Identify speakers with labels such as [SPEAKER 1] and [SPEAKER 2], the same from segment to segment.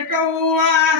[SPEAKER 1] ಕಾಗೆ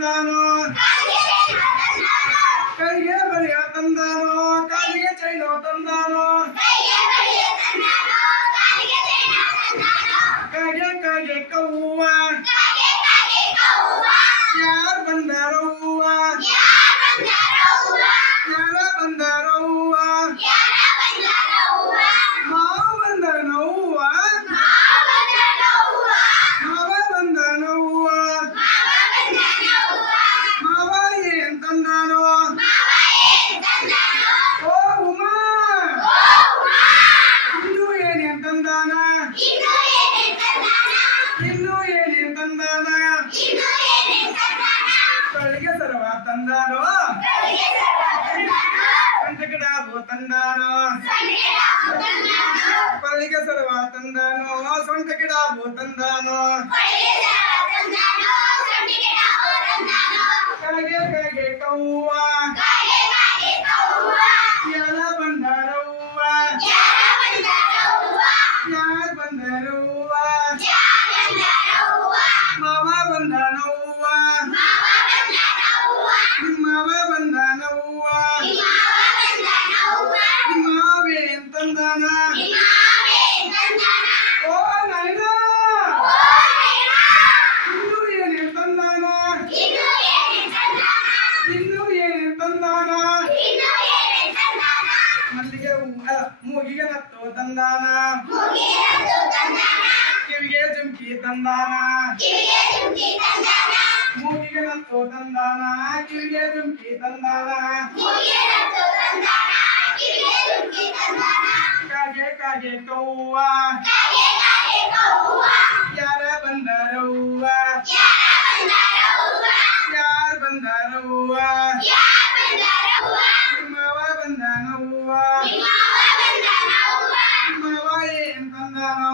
[SPEAKER 1] தந்தானோ கைகே பலியா தந்தானோ காலிகை செய்யோ தந்தானோ ಕಳ್ಳಿಗೆ ಸರ್ವ ತಂದಾನೋ ಕಂಟಕಡ ತಂದಾನೋ ಕಳ್ಳಿಗೆ ಸರ್ವ ತಂದಾನೋ ಸೊಂಟ ಗಿಡ ತಂದಾನೋ ಕಾಗೆ ಕಾಗೆ ನಿಮ್ಮ ಮಾವ ಬಂದಾನ ಹೂವ ನಿಮ್ಮ ಮಾವೇನ್ ತಂದಾನ ಓ ನಾಯ್ನ ಇನ್ನು ಏನೇನ್ ತಂದಾನ ಇನ್ನು ಏನೇನ್ ತಂದಾನ ಮಲ್ಲಿಗೆ ಹೂವ ಮೂಗಿಗೆ ನತ್ತು ತಂದಾನ ಕಿವಿಗೆ ಜುಮ್ಕಿ ತಂದಾನ ಮೂಗಿಗೆ ನತ್ತು ತಂದಾನ ಕಿವಿಗೆ ಜುಮ್ಕಿ ತಂದಾನ ಕಾಗೆ ಕಾಗೆ ಕವ್ವ ಯಾರ ಬಂದಾರ ಹೂವ ಯಾರ್ ಬಂದಾರ ಹೂವ ನಿಮ್ಮವ ಬಂದಾನ ಹೂವ ನಿಮ್ಮವ ಏನ್ ತಂದಾನೋ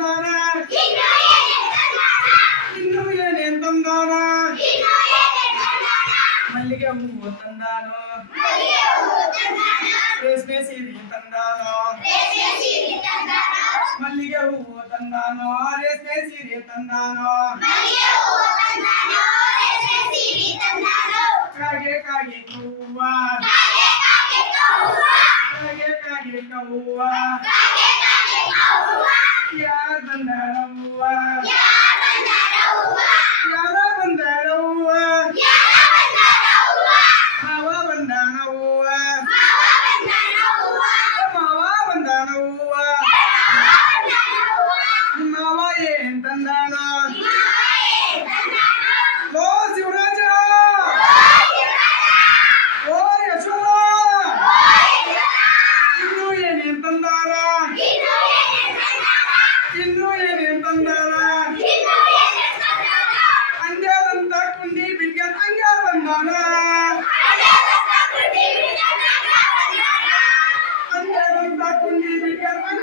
[SPEAKER 1] ఎంతందానా ఇల్లు ఏం ఎంతందానా మల్లిగే పువ్వు తందాను రేస్మే సీరి తందాను మల్లిగే పువ్వు తందాను రేస్మే సీరి తందాను కాగే కాగే పువ్వా కాగే కాగే పువ్వా కాగే కాగే పువ్వా ಯಾರ Thank you.